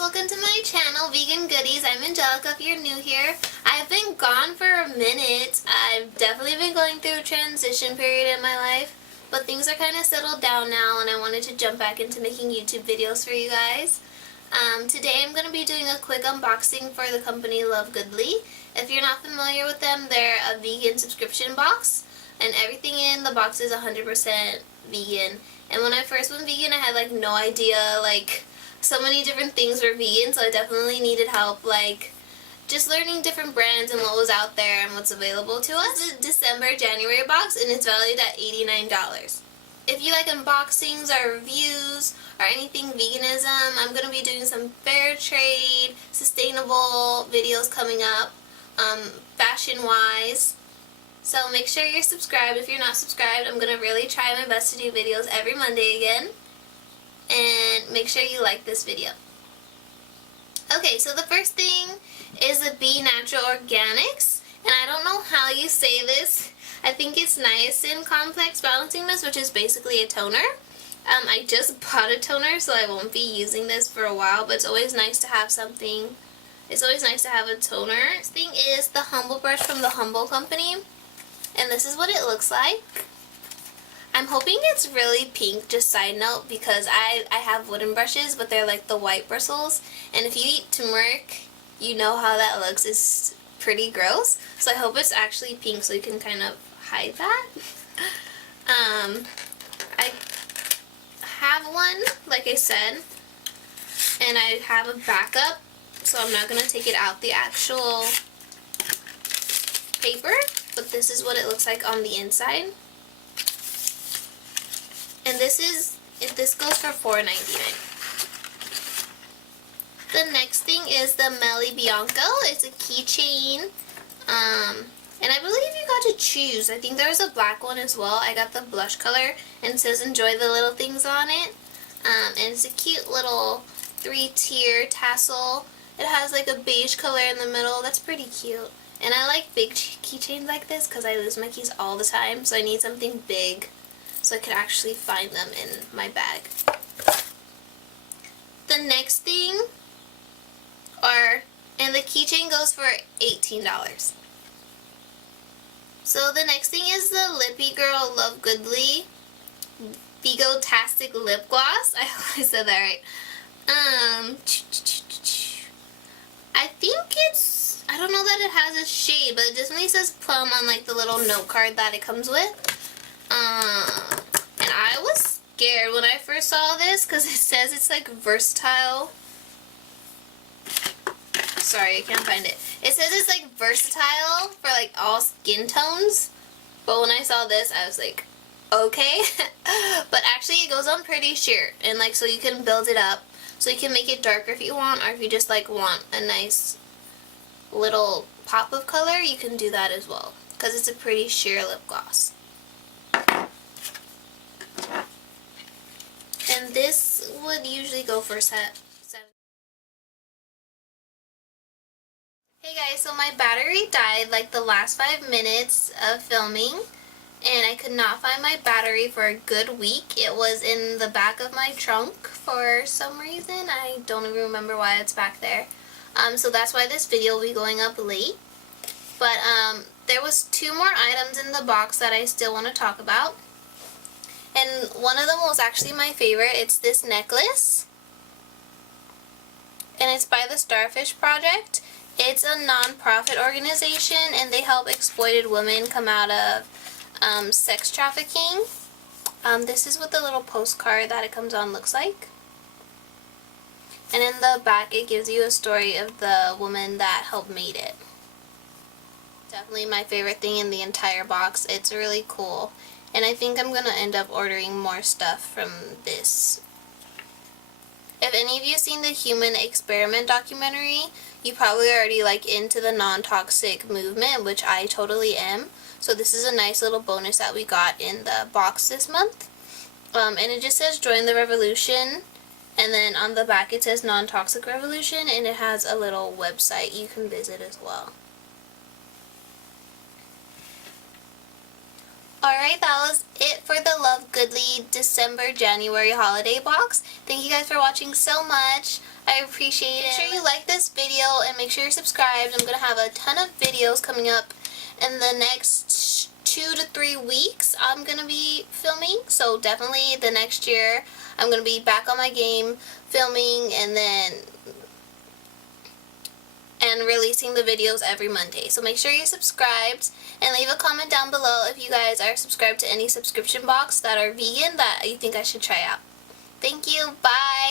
welcome to my channel, Vegan Goodies. I'm Angelica if you're new here. I've been gone for a minute. I've definitely been going through a transition period in my life, but things are kind of settled down now and I wanted to jump back into making YouTube videos for you guys. Today I'm going to be doing a quick unboxing for the company LoveGoodly. If you're not familiar with them, they're a vegan subscription box and everything in the box is 100% vegan. And when I first went vegan, I had like no idea, like so many different things were vegan, so I definitely needed help, like just learning different brands and what was out there and what's available to us. It's a December-January box and it's valued at $89. If you like unboxings or reviews or anything veganism, I'm going to be doing some fair trade, sustainable videos coming up, fashion-wise. So make sure you're subscribed. If you're not subscribed, I'm going to really try my best to do videos every Monday again. And make sure you like this video. Okay, so the first thing is the Be Natural Organics. And I don't know how you say this. I think it's Niacin Complex Balancing Mist, which is basically a toner. I just bought a toner, so I won't be using this for a while, but it's always nice to have something. It's always nice to have a toner. This thing is the Humble Brush from the Humble Company. And this is what it looks like. I'm hoping it's really pink, just side note, because I have wooden brushes, but they're like the white bristles. And if you eat turmeric, you know how that looks. It's pretty gross. So I hope it's actually pink so you can kind of hide that. I have one, like I said, and I have a backup, so I'm not going to take it out the actual paper. But this is what it looks like on the inside. And this goes for $4.99. The next thing is the Melly Bianco. It's a keychain. And I believe you got to choose. I think there was a black one as well. I got the blush color and it says enjoy the little things on it. And it's a cute little 3-tier tassel. It has like a beige color in the middle. That's pretty cute. And I like big keychains like this because I lose my keys all the time, so I need something big so I can actually find them in my bag. The next thing and the keychain goes for $18. So the next thing is the lippygirl LoveGoodly Vegotastic lip gloss. I hope I said that right. I think I don't know that it has a shade, but it definitely says plum on like the little note card that it comes with. And I was scared when I first saw this because it says it's like versatile. Sorry, I can't find it. It says it's like versatile for like all skin tones. But when I saw this, I was like, okay. But actually it goes on pretty sheer. And like, so you can build it up. So you can make it darker if you want, or if you just like want a nice little pop of color, you can do that as well, because it's a pretty sheer lip gloss. And this would usually go for $7. Hey guys, so my battery died like the last 5 minutes of filming, and I could not find my battery for a good week. It was in the back of my trunk for some reason. I don't even remember why it's back there. So that's why this video will be going up late. But there was 2 more items in the box that I still want to talk about. And one of them was actually my favorite. It's this necklace. And it's by the Starfish Project. It's a non-profit organization and they help exploited women come out of sex trafficking. This is what the little postcard that it comes on looks like. And in the back it gives you a story of the woman that helped made it. Definitely my favorite thing in the entire box. It's really cool. And I think I'm going to end up ordering more stuff from this. If any of you have seen the Human Experiment documentary, you probably already like into the non-toxic movement, which I totally am. So this is a nice little bonus that we got in the box this month. And it just says join the revolution. And then on the back it says non-toxic revolution, and it has a little website you can visit as well. Alright, that was it for the LoveGoodly December-January holiday box. Thank you guys for watching so much. I appreciate it. Make sure you like this video and make sure you're subscribed. I'm going to have a ton of videos coming up in the next 2 to 3 weeks. I'm going to be filming, so definitely the next year I'm going to be back on my game filming and releasing the videos every Monday. So make sure you're subscribed and leave a comment down below if you guys are subscribed to any subscription box that are vegan that you think I should try out. Thank you. Bye.